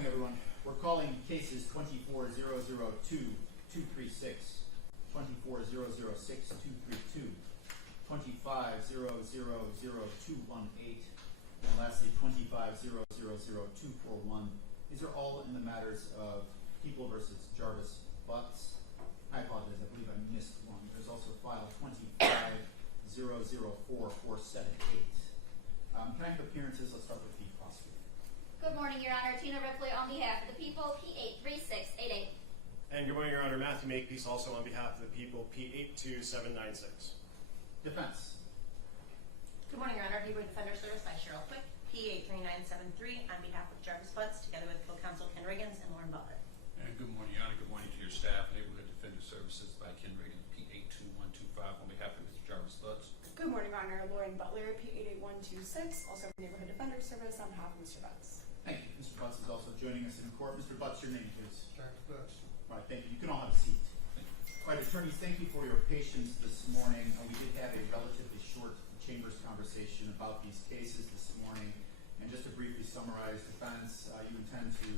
morning, everyone. We're calling cases 24-002-236, 24-006-232, 25-000-218, and lastly 25-000-241. These are all in the matters of People versus Jarvis Butts. I apologize, I believe I missed one. There's also file 25-004-478. Can I have appearances? Let's start with the prosecutor. Good morning, Your Honor. Tina Ripley on behalf of the people, P83688. And good morning, Your Honor. Matthew Makepeace also on behalf of the people, P82796. Defense. Good morning, Your Honor. Neighborhood Defender Service by Cheryl Quick, P83973 on behalf of Jarvis Butts, together with co-counsel Ken Riggins and Lauren Butler. And good morning, Your Honor. Good morning to your staff. Neighborhood Defender Services by Ken Riggins, P82125 on behalf of Mr. Jarvis Butts. Good morning, Your Honor. Lauren Butler, P88126, also from Neighborhood Defender Service on behalf of Mr. Butts. Thank you. Mr. Butts is also joining us in court. Mr. Butts, your name, please. Jarvis Butts. All right, thank you. You can all have a seat. All right, attorneys, thank you for your patience this morning. We did have a relatively short chambers conversation about these cases this morning. And just to briefly summarize defense, you intend to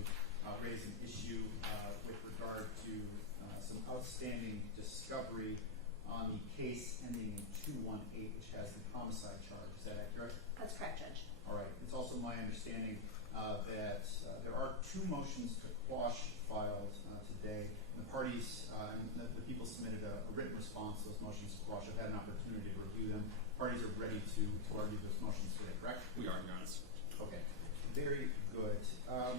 raise an issue with regard to some outstanding discovery on the case ending in 218, which has the homicide charge. Is that accurate? That's correct, Judge. All right. It's also my understanding that there are two motions to quash filed today. And the parties, the people submitted a written response to those motions to quash. I've had an opportunity to review them. Parties are ready to argue those motions today, correct? We are, Your Honor. Okay. Very good. All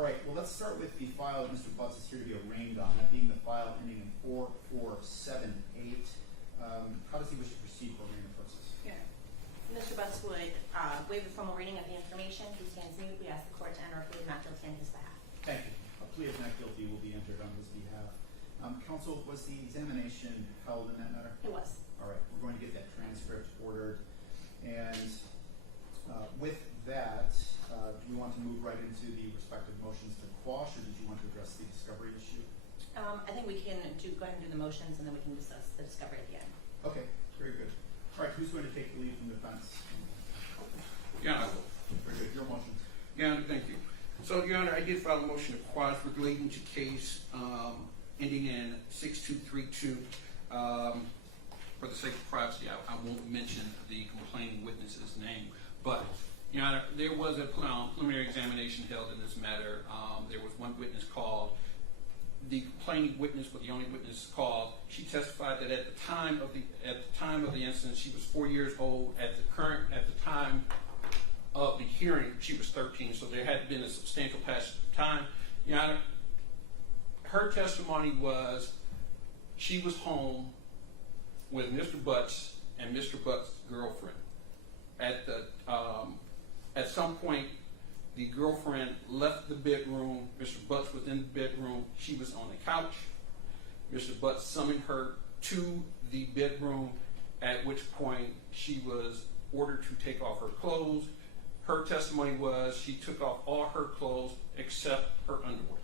right. Well, let's start with the file that Mr. Butts is here to be arraigned on, that being the file ending in 4478. How does he wish to proceed for arraignment purposes? Yeah. Mr. Butts would waive the formal reading of the information. He stands mute. We ask the court to enter a plea of not guilty on his behalf. Thank you. A plea of not guilty will be entered on his behalf. Counsel, was the examination held in that matter? It was. All right. We're going to get that transcript ordered. And with that, do you want to move right into the respective motions to quash, or did you want to address the discovery issue? I think we can go ahead and do the motions, and then we can discuss the discovery at the end. Okay. Very good. All right. Who's going to take the lead from the defense? Your Honor. Very good. Your motion. Your Honor, thank you. So, Your Honor, I did file a motion to quash relating to case ending in 6232. For the sake of privacy, I won't mention the complaining witness's name. But, Your Honor, there was a preliminary examination held in this matter. There was one witness called. The complaining witness was the only witness called. She testified that at the time of the incident, she was 4 years old. At the time of the hearing, she was 13. So there had been a substantial passage of time. Your Honor, her testimony was she was home with Mr. Butts and Mr. Butts' girlfriend. At some point, the girlfriend left the bedroom. Mr. Butts was in the bedroom. She was on the couch. Mr. Butts summoned her to the bedroom, at which point she was ordered to take off her clothes. Her testimony was she took off all her clothes except her underwear.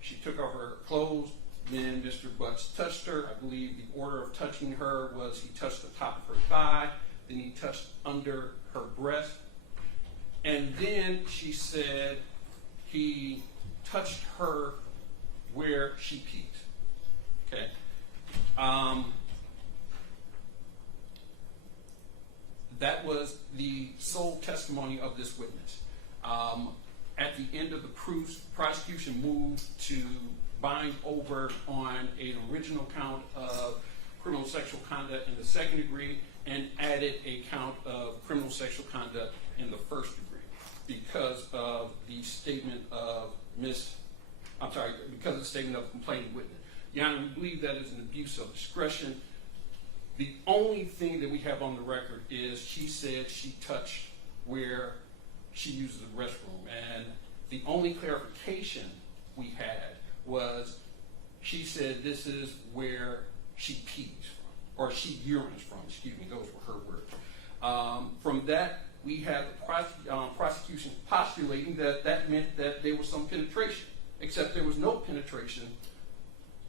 She took off her clothes. Then Mr. Butts touched her. I believe the order of touching her was he touched the top of her thigh. Then he touched under her breast. And then she said he touched her where she peed. Okay. That was the sole testimony of this witness. At the end of the proofs, prosecution moved to bind over on an original count of criminal sexual conduct in the second degree and added a count of criminal sexual conduct in the first degree because of the statement of complaining witness. Your Honor, we believe that is an abuse of discretion. The only thing that we have on the record is she said she touched where she uses the restroom. And the only clarification we had was she said this is where she pees from, or she urines from, those were her words. From that, we have the prosecution postulating that meant that there was some penetration, except there was no penetration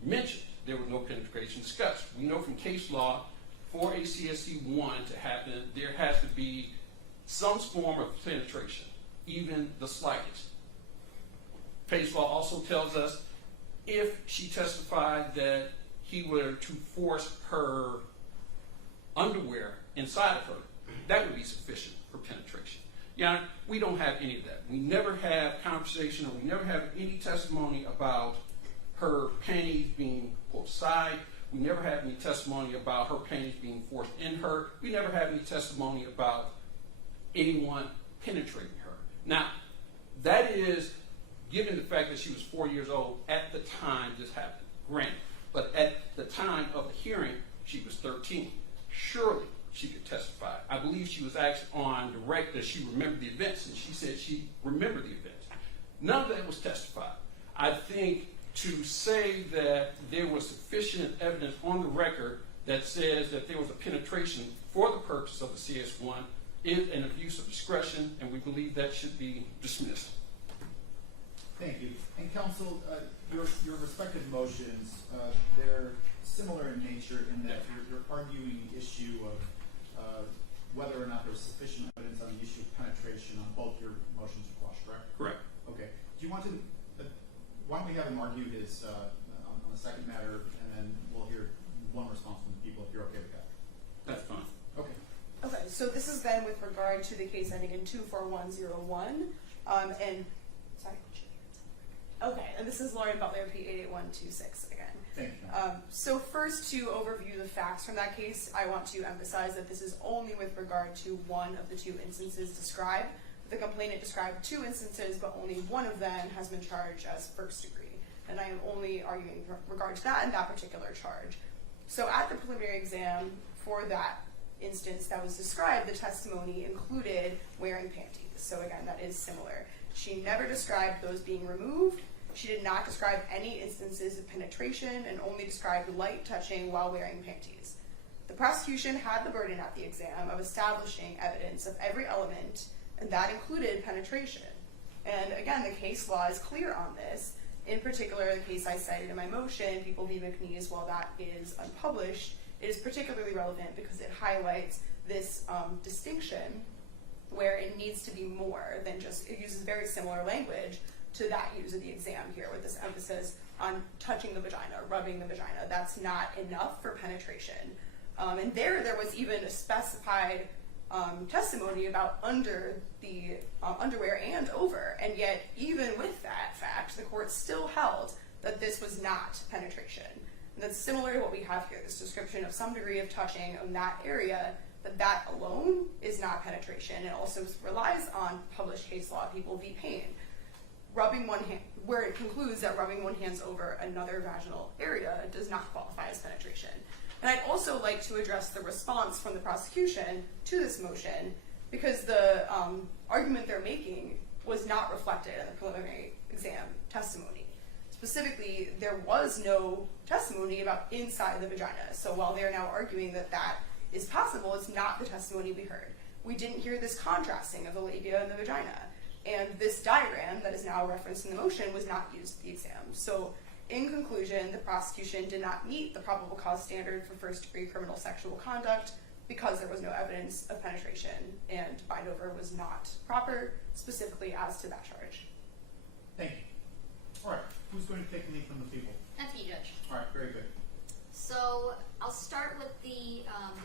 mentioned. There was no penetration discussed. We know from case law, for a CSC 1 to happen, there has to be some form of penetration, even the slightest. case law also tells us if she testified that he were to force her underwear inside of her, that would be sufficient for penetration. Yeah, we don't have any of that. We never have conversation, or we never have any testimony about her panties being pulled aside. We never have any testimony about her panties being forced in her. We never have any testimony about anyone penetrating her. Now, that is given the fact that she was 4 years old at the time this happened, granted. But at the time of the hearing, she was 13. Surely she could testify. I believe she was asked on direct that she remembered the events, and she said she remembered the events. None of that was testified. I think to say that there was sufficient evidence on the record that says that there was a penetration for the purpose of the CS1 is an abuse of discretion, and we believe that should be dismissed. Thank you. And counsel, your respective motions, they're similar in nature in that you're arguing the issue of whether or not there's sufficient evidence on the issue of penetration on both your motions of quash, correct? Correct. Okay. Do you want to, why don't we have him argue his, on the second matter, and then we'll hear one response from the people if you're okay with that? That's fine. Okay. Okay, so this is then with regard to the case ending in 24101, and, sorry. Okay, and this is Lauren Butler, P88126 again. Thank you. So first, to overview the facts from that case, I want to emphasize that this is only with regard to one of the two instances described. The complainant described two instances, but only one of them has been charged as first degree. And I am only arguing in regard to that and that particular charge. So at the preliminary exam for that instance that was described, the testimony included wearing panties. So again, that is similar. She never described those being removed. She did not describe any instances of penetration and only described light touching while wearing panties. The prosecution had the burden at the exam of establishing evidence of every element, and that included penetration. And again, the case law is clear on this. In particular, the case I cited in my motion, People v. McNeese, while that is unpublished, it is particularly relevant because it highlights this distinction where it needs to be more than just, it uses very similar language to that used at the exam here with this emphasis on touching the vagina, rubbing the vagina. That's not enough for penetration. And there was even a specified testimony about under the underwear and over, and yet even with that fact, the court still held that this was not penetration. And that's similar to what we have here, this description of some degree of touching in that area, but that alone is not penetration. It also relies on published case law, People v. Payne. Rubbing one hand, where it concludes that rubbing one hand over another vaginal area does not qualify as penetration. And I'd also like to address the response from the prosecution to this motion, because the argument they're making was not reflected in the preliminary exam testimony. Specifically, there was no testimony about inside the vagina. So while they're now arguing that that is possible, it's not the testimony we heard. We didn't hear this contrasting of the labia and the vagina. And this diagram that is now referenced in the motion was not used at the exam. So in conclusion, the prosecution did not meet the probable cause standard for first-degree criminal sexual conduct because there was no evidence of penetration, and bind over was not proper, specifically as to that charge. Thank you. All right. Who's going to take the lead from the people? That's me, Judge. All right. Very good. So I'll start with the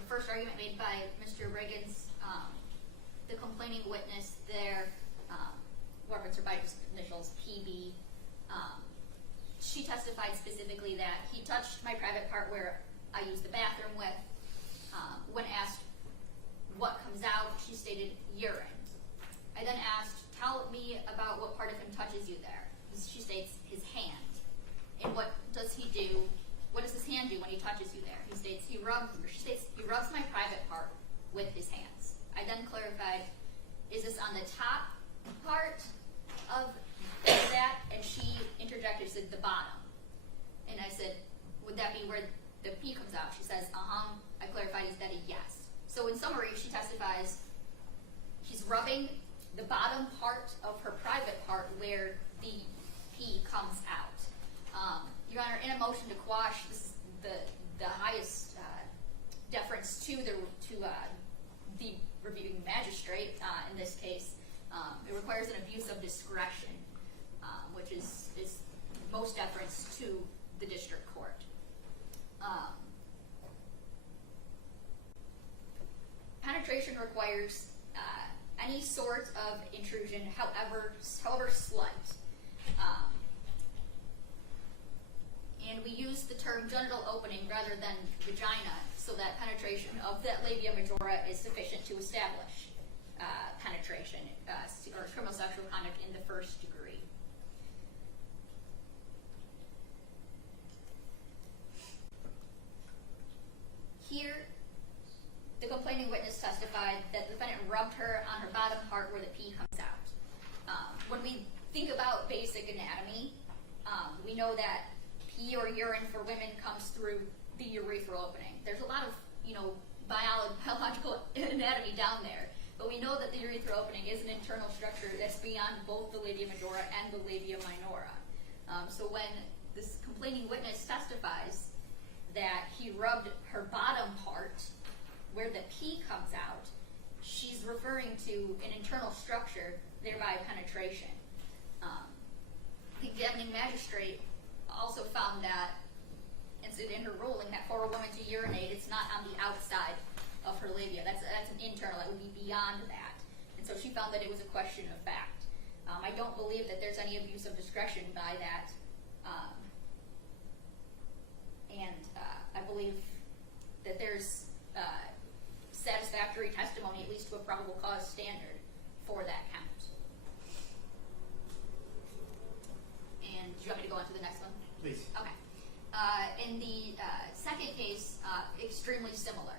first argument made by Mr. Riggins, the complaining witness there, reference her by his initials, PB. She testified specifically that he touched my private part where I use the bathroom with. When asked what comes out, she stated urine. I then asked, tell me about what part of him touches you there. She states his hand. And what does he do? What does his hand do when he touches you there? She states he rubs my private part with his hands. I then clarified, is this on the top part of that? And she interjected, said the bottom. And I said, would that be where the pee comes out? She says, I clarified, is that a yes? So in summary, she testifies she's rubbing the bottom part of her private part where the pee comes out. Your Honor, in a motion to quash, this is the highest deference to the reviewing magistrate in this case. It requires an abuse of discretion, which is most deference to the district court. Penetration requires any sort of intrusion, however slight. And we use the term genital opening rather than vagina, so that penetration of that labia majora is sufficient to establish penetration or criminal sexual conduct in the first degree. Here, the complaining witness testified that the defendant rubbed her on her bottom part where the pee comes out. When we think about basic anatomy, we know that pee or urine for women comes through the urethral opening. There's a lot of, biological anatomy down there, but we know that the urethral opening is an internal structure that's beyond both the labia majora and the labia minora. So when this complaining witness testifies that he rubbed her bottom part where the pee comes out, she's referring to an internal structure, thereby penetration. The examining magistrate also found that, and said in her ruling, that for a woman to urinate, it's not on the outside of her labia. That's an internal, that would be beyond that. And so she found that it was a question of fact. I don't believe that there's any abuse of discretion by that. I believe that there's satisfactory testimony, at least to a probable cause standard, for that count. And do you want me to go on to the next one? Please. Okay. In the second case, extremely similar.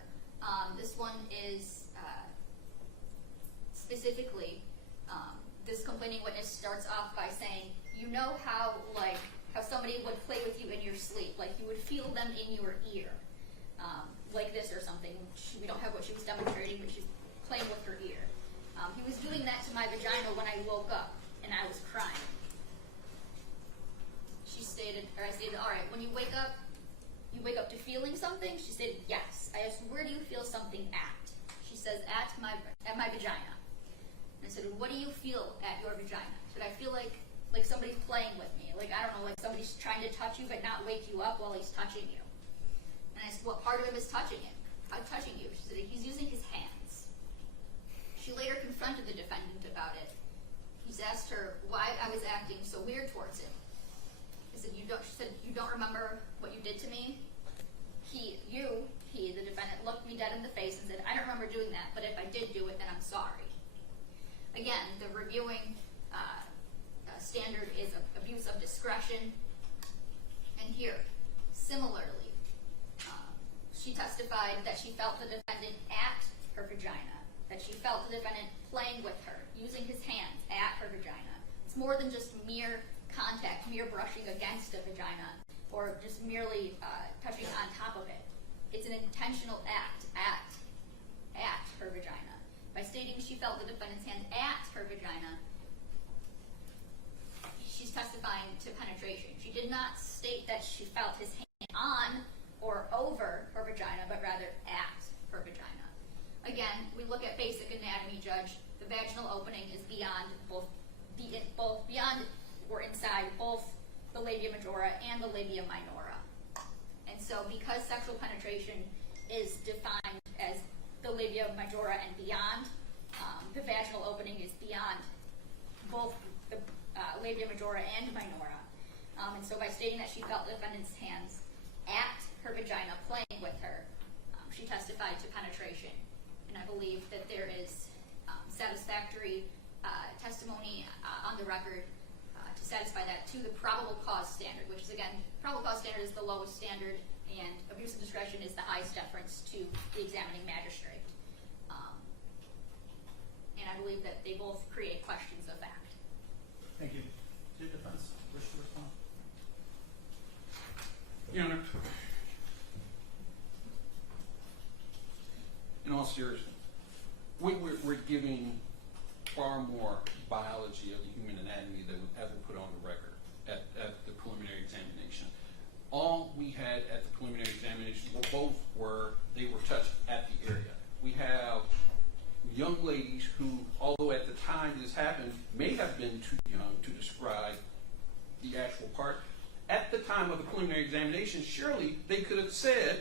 This one is specifically, this complaining witness starts off by saying, you know how somebody would play with you in your sleep, like you would feel them in your ear, like this or something. We don't have what she was demonstrating, but she's playing with her ear. He was doing that to my vagina when I woke up, and I was crying. I stated, all right, when you wake up to feeling something? She said, yes. I asked, where do you feel something at? She says, at my vagina. And I said, what do you feel at your vagina? She said, I feel like somebody's playing with me. Like somebody's trying to touch you but not wake you up while he's touching you. And I said, what part of him is touching him? How touching you? She said, he's using his hands. She later confronted the defendant about it. He's asked her why I was acting so weird towards him. She said, you don't remember what you did to me? The defendant, looked me dead in the face and said, I don't remember doing that, but if I did do it, then I'm sorry. Again, the reviewing standard is abuse of discretion. And here, similarly, she testified that she felt the defendant at her vagina, that she felt the defendant playing with her, using his hands at her vagina. It's more than just mere contact, mere brushing against a vagina, or just merely touching on top of it. It's an intentional act at her vagina. By stating she felt the defendant's hand at her vagina, she's testifying to penetration. She did not state that she felt his hand on or over her vagina, but rather at her vagina. Again, we look at basic anatomy, Judge. The vaginal opening is beyond beyond or inside both the labia majora and the labia minora. And so because sexual penetration is defined as the labia majora and beyond, the vaginal opening is beyond both the labia majora and minora. And so by stating that she felt the defendant's hands at her vagina playing with her, she testified to penetration. And I believe that there is satisfactory testimony on the record to satisfy that to the probable cause standard, which is, again, probable cause standard is the lowest standard, and abuse of discretion is the highest deference to the examining magistrate. And I believe that they both create questions of fact. Thank you. Did the defense wish to respond? Your Honor, in all seriousness, we're giving far more biology of the human anatomy than we've ever put on the record at the preliminary examination. All we had at the preliminary examination they were touched at the area. We have young ladies who, although at the time this happened, may have been too young to describe the actual part, surely they could have said,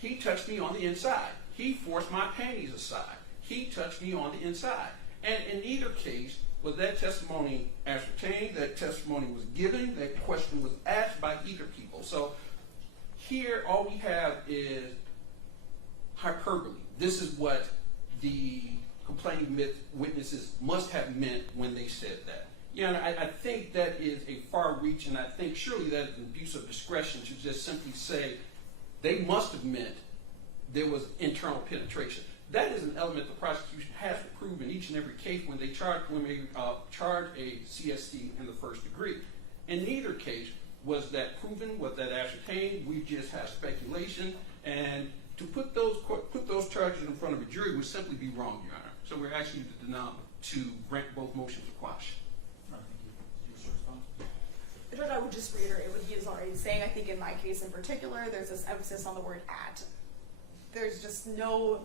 he touched me on the inside. He forced my panties aside. He touched me on the inside. And in neither case was that testimony ascertained, that testimony was given, that question was asked by either people. So here all we have is hyperbole. This is what the complaining witnesses must have meant when they said that. I think that is a far reach, and I think surely that is an abuse of discretion to just simply say they must have meant there was internal penetration. That is an element the prosecution has to prove in each and every case when they charge a CSD in the first degree. In neither case was that proven, was that ascertained. We just have speculation, and to put those charges in front of a jury would simply be wrong, Your Honor. So we're asking you to grant both motions to quash. All right, thank you. Do you wish to respond? Judge, I would just reiterate what he is already saying. I think in my case in particular, there's this emphasis on the word at. There's just no,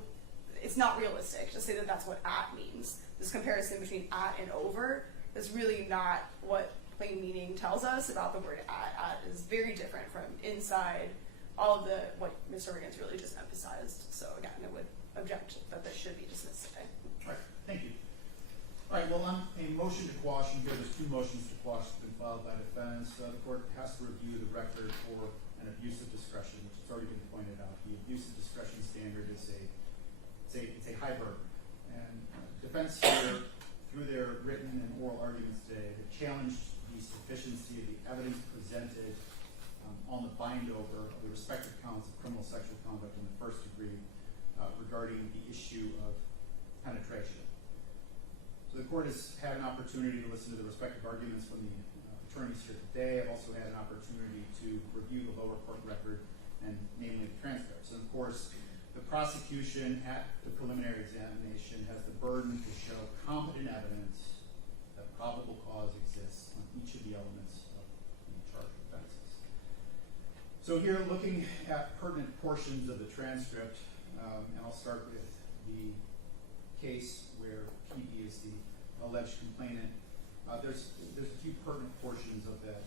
it's not realistic to say that that's what at means. This comparison between at and over is really not what plain meaning tells us about the word at. At is very different from inside, all of what Mr. Riggins really just emphasized. So again, I would object that this should be dismissed today. All right, thank you. All right, well, on a motion to quash, and here there's two motions to quash that have been filed by defendants. The court has to review the record for an abuse of discretion, which has already been pointed out. The abuse of discretion standard is it's a high burden. And defense here, through their written and oral arguments today, have challenged the sufficiency of the evidence presented on the bind-over of the respective counts of criminal sexual conduct in the first degree regarding the issue of penetration. So the court has had an opportunity to listen to the respective arguments from the attorneys here today. I've also had an opportunity to review the lower court record, and namely the transcripts. And of course, the prosecution at the preliminary examination has the burden to show competent evidence that probable cause exists on each of the elements of the charged offenses. So here, looking at pertinent portions of the transcript, and I'll start with the case where PB is the alleged complainant. There's a few pertinent portions of that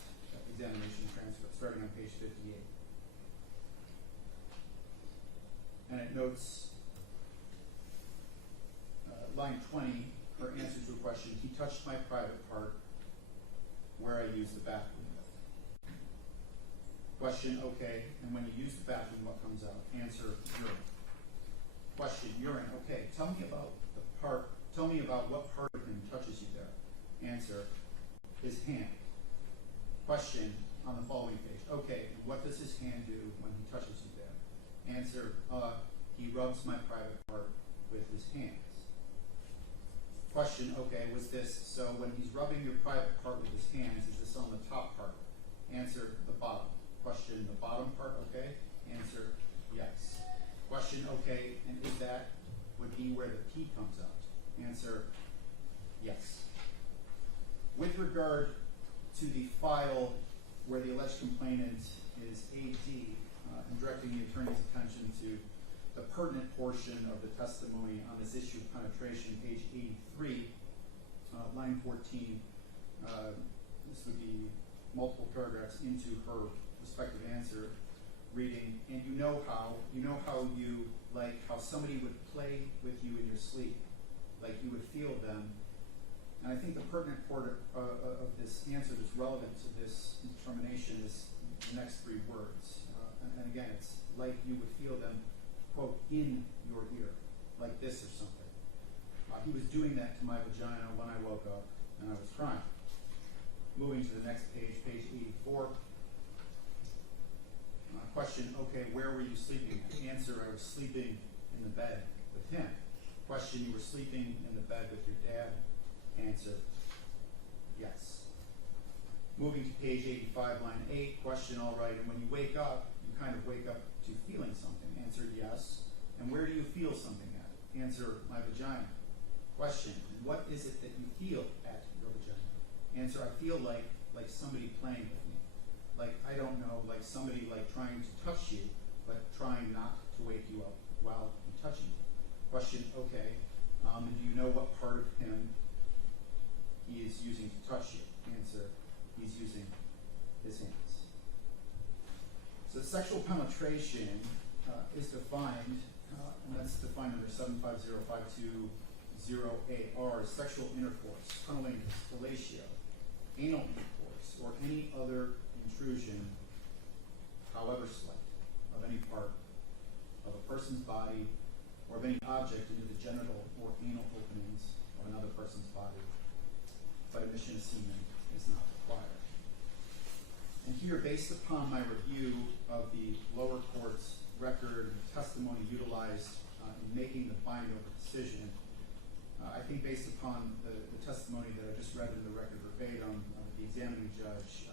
examination transcript, starting on page 58. And it notes line 20, her answer to a question, he touched my private part where I used the bathroom with. Question, okay, and when you use the bathroom, what comes out? Answer, urine. Question, urine, okay, tell me about what part of him touches you there. Answer, his hand. Question, on the following page, okay, what does his hand do when he touches you there? Answer, he rubs my private part with his hands. Question, okay, was this, so when he's rubbing your private part with his hands, is this on the top part? Answer, the bottom. Question, the bottom part, okay? Answer, yes. Question, okay, and is that would be where the pee comes out? Answer, yes. With regard to the file where the alleged complainant is AD, and directing the attorney's attention to the pertinent portion of the testimony on this issue of penetration, page 83, line 14. This would be multiple paragraphs into her respective answer, reading, and you know how you like how somebody would play with you in your sleep, like you would feel them. And I think the pertinent part of this answer that's relevant to this determination is the next three words. And again, it's like you would feel them, quote, in your ear, like this or something. He was doing that to my vagina when I woke up and I was crying. Moving to the next page, page 84. Question, okay, where were you sleeping? Answer, I was sleeping in the bed with him. Question, you were sleeping in the bed with your dad? Answer, yes. Moving to page 85, line 8, question, all right, and when you wake up, you kind of wake up to feeling something. Answer, yes. And where do you feel something at? Answer, my vagina. Question, what is it that you feel at your vagina? Answer, I feel like somebody playing with me. Like, I don't know, like somebody like trying to touch you, but trying not to wake you up while he touching you. Question, okay, and do you know what part of him he is using to touch you? Answer, he's using his hands. So sexual penetration is defined, and that's defined under 75052-0AR, sexual intercourse, cunnilingus, fellatio, anal intercourse, or any other intrusion, however slight, of any part of a person's body or of any object into the genital or anal openings of another person's body, but emission of semen is not required. And here, based upon my review of the lower court's record and testimony utilized in making the binding over decision, I think based upon the testimony that I just read in the record verbatim, the examining judge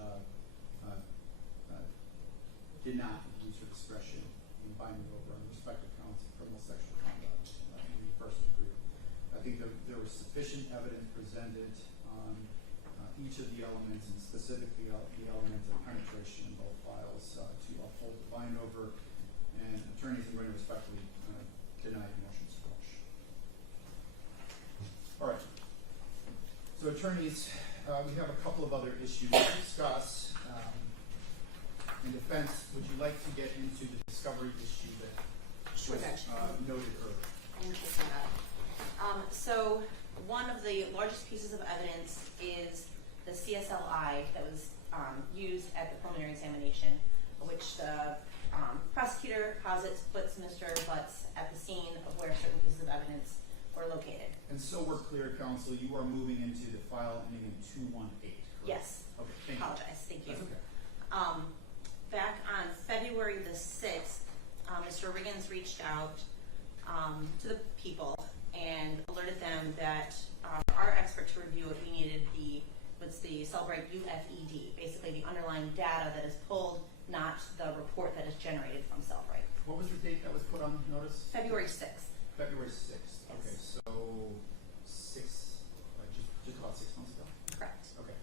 did not use her discretion in binding over on respective counts of criminal sexual conduct in the first degree. I think there was sufficient evidence presented on each of the elements, and specifically the element of penetration in both files, to uphold the bind over, and attorneys are going to respectfully deny the motion to quash. All right. So attorneys, we have a couple of other issues to discuss. In defense, would you like to get into the discovery issue that was noted earlier? So one of the largest pieces of evidence is the CSLI that was used at the preliminary examination, which the prosecutor posits puts Mr. Butts at the scene of where certain pieces of evidence were located. And so we're clear, counsel, you are moving into the file ending in 218, correct? Yes. Okay, thank you. Apologize. Thank you. That's okay. Back on February the 6th, Mr. Riggins reached out to the people and alerted them that our expert to review it, we needed the Cellbrite UFED, basically the underlying data that is pulled, not the report that is generated from Cellbrite. What was the date that was put on notice? February 6th. February 6th. Yes. Okay, so just about 6 months ago? Correct. Okay.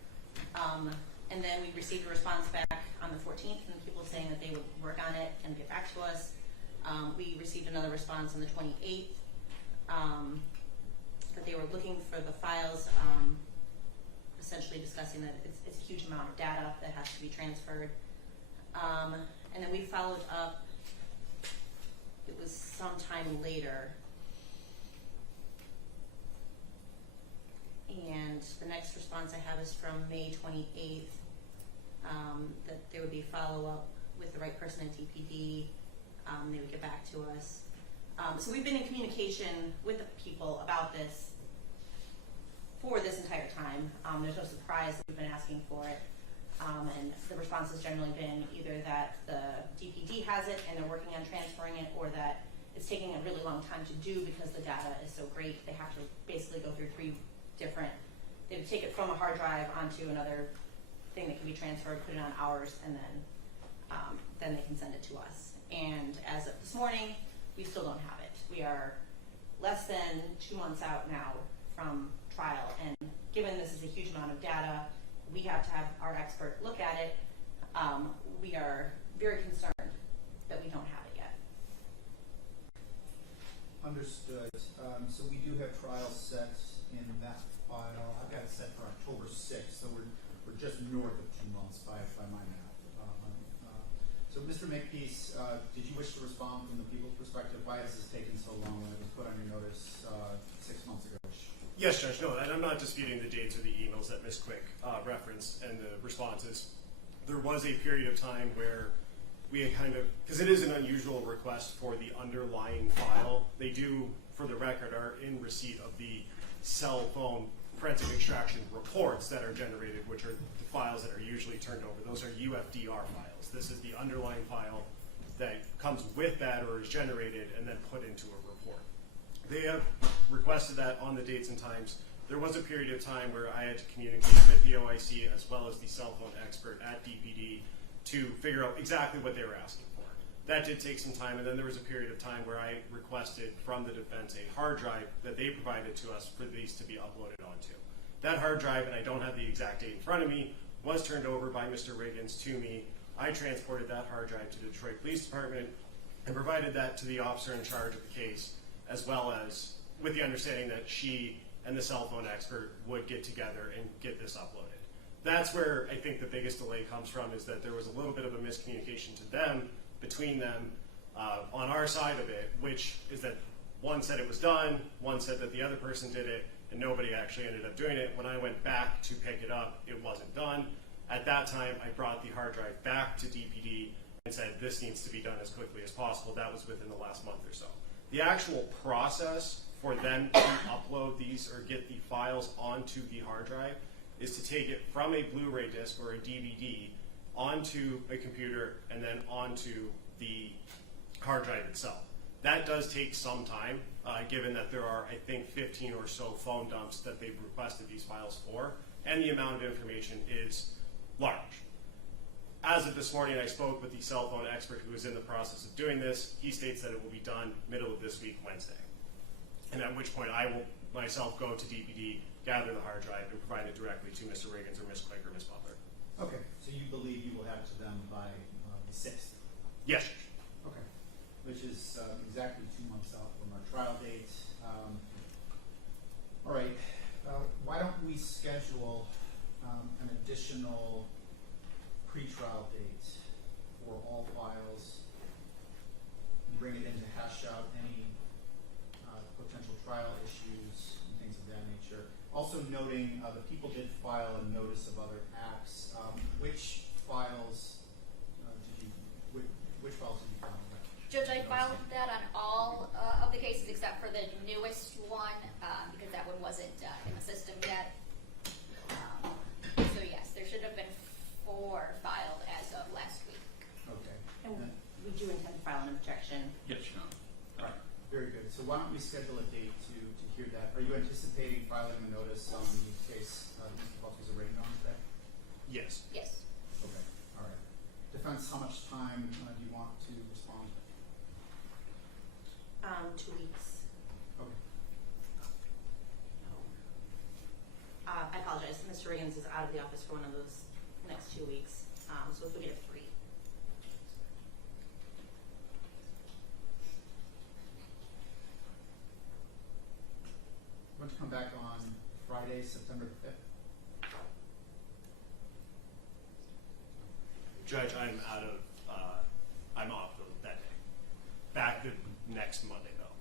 And then we received a response back on the 14th from people saying that they would work on it and get back to us. We received another response on the 28th that they were looking for the files, essentially discussing that it's a huge amount of data that has to be transferred. And then we followed up, it was sometime later, and the next response I have is from May 28th, that there would be follow-up with the right person at DPD. They would get back to us. So we've been in communication with the people about this for this entire time. There's no surprise that we've been asking for it. And the response has generally been either that the DPD has it and they're working on transferring it, or that it's taking a really long time to do because the data is so great. They have to basically go through they would take it from a hard drive onto another thing that can be transferred, put it on ours, and then they can send it to us. And as of this morning, we still don't have it. We are less than 2 months out now from trial, and given this is a huge amount of data, we have to have our expert look at it. We are very concerned that we don't have it yet. Understood. So we do have trial set in that file. I've got it set for October 6th, so we're just north of 2 months by my math. So Mr. Makepeace, did you wish to respond from the people's perspective? Why has this taken so long when it was put on your notice 6 months ago? Yes, Judge. No, and I'm not disputing the dates or the emails that Ms. Quick referenced and the responses. There was a period of time where we had because it is an unusual request for the underlying file. They do, for the record, are in receipt of the cell phone forensic extraction reports that are generated, which are the files that are usually turned over. Those are UFDR files. This is the underlying file that comes with that or is generated and then put into a report. They have requested that on the dates and times. There was a period of time where I had to communicate with the OIC as well as the cell phone expert at DPD to figure out exactly what they were asking for. That did take some time, and then there was a period of time where I requested from the defense a hard drive that they provided to us for these to be uploaded onto. That hard drive, and I don't have the exact date in front of me, was turned over by Mr. Riggins to me. I transported that hard drive to the Detroit Police Department and provided that to the officer in charge of the case, as well as with the understanding that she and the cell phone expert would get together and get this uploaded. that's where I think the biggest delay comes from, is that there was a little bit of a miscommunication to them, between them, on our side of it, which is that one said it was done, one said that the other person did it, and nobody actually ended up doing it. When I went back to pick it up, it wasn't done. At that time, I brought the hard drive back to DPD and said, this needs to be done as quickly as possible. That was within the last month or so. The actual process for them to upload these or get the files onto the hard drive is to take it from a Blu-ray disc or a DVD onto a computer and then onto the hard drive itself. That does take some time, given that there are, I think, 15 or so phone dumps that they've requested these files for, and the amount of information is large. As of this morning, I spoke with the cell phone expert who is in the process of doing this. He states that it will be done middle of this week, Wednesday. And at which point I will myself go to DPD, gather the hard drive, and provide it directly to Mr. Riggins or Ms. Quick or Ms. Butler. Okay, so you believe you will have it to them by the 6th? Yes. Okay, which is exactly 2 months out from our trial date. All right, why don't we schedule an additional pretrial date for all files and bring it in to hash out any potential trial issues and things of that nature. Also noting the people did file a notice of other acts. Which files which files did you file? Judge, I filed that on all of the cases except for the newest one, because that one wasn't in the system yet. So yes, there should have been 4 filed as of last week. Okay. And we do intend to file an objection. Yes, Your Honor. All right. Very good. So why don't we schedule a date to hear that? Are you anticipating filing a notice on the case Mr. Butts was arraigned on today? Yes. Yes. Okay. All right. Defense, how much time do you want to respond? 2 weeks. Okay. I apologize. Mr. Riggins is out of the office for one of those next 2 weeks. So if we get a 3. Want to come back on Friday, September 5th? Judge, I'm I'm off that day. Back the next Monday, though.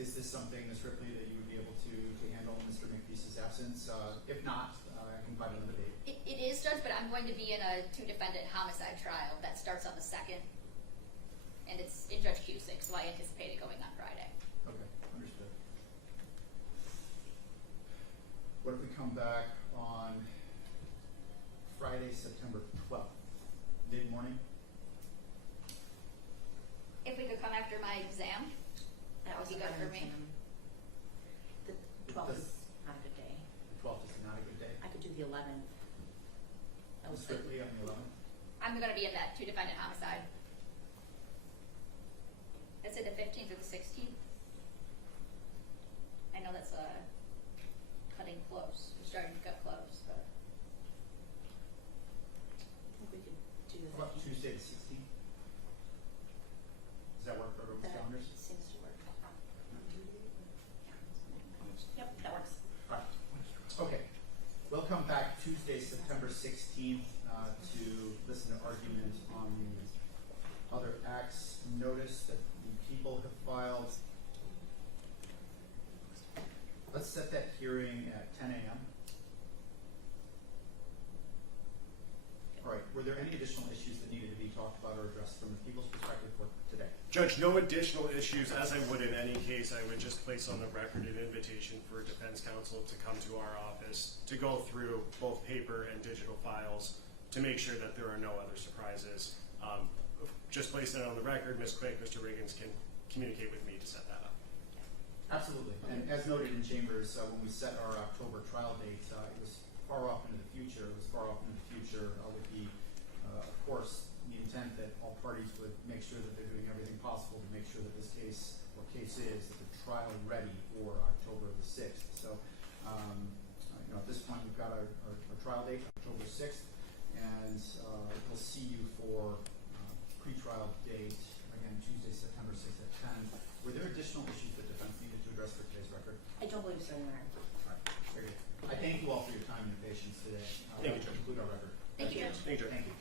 Is this something, Ms. Ripley, that you would be able to handle in Mr. McPeace's absence? If not, I can find another date. It is, Judge, but I'm going to be in a 2-defendant homicide trial that starts on the 2nd. And it's in Judge Cusick, so I anticipate it going on Friday. Okay, understood. What if we come back on Friday, September 12th, mid-morning? If we could come after my exam, that would be good for me. The 12th is not a good day. The 12th is not a good day. I could do the 11th. That was good. Strictly on the 11th? I'm going to be in that 2-defendant homicide. Is it the 15th or the 16th? I know that's cutting close. We're starting to cut close, but I think we could do the How about 15th. Tuesday the 16th? Does that work for everyone's That calendars? seems to work. Yep, that works. All right. Okay. We'll come back Tuesday, September 16th to listen to argument on the other acts notice that the people have filed. Let's set that hearing at 10 a.m. All right. Were there any additional issues that needed to be talked about or addressed from the people's perspective for today? Judge, no additional issues. As I would in any case, I would just place on the record an invitation for defense counsel to come to our office to go through both paper and digital files to make sure that there are no other surprises. Just placing it on the record, Ms. Quick, Mr. Riggins can communicate with me to set that up. Absolutely. And as noted in Chambers, when we set our October trial date, it was far off into the future. It was far off into the future with the, of course, the intent that all parties would make sure that they're doing everything possible to make sure that this case or cases that the trial ready for October the 6th. So, at this point, we've got our trial date, October 6th, and we'll see you for pretrial date, again, Tuesday, September 6th at 10. Were there additional issues that defense needed to address for today's record? I don't believe so, Your Honor. All right, very good. I thank you all for your time and your patience Thank you. Thank you.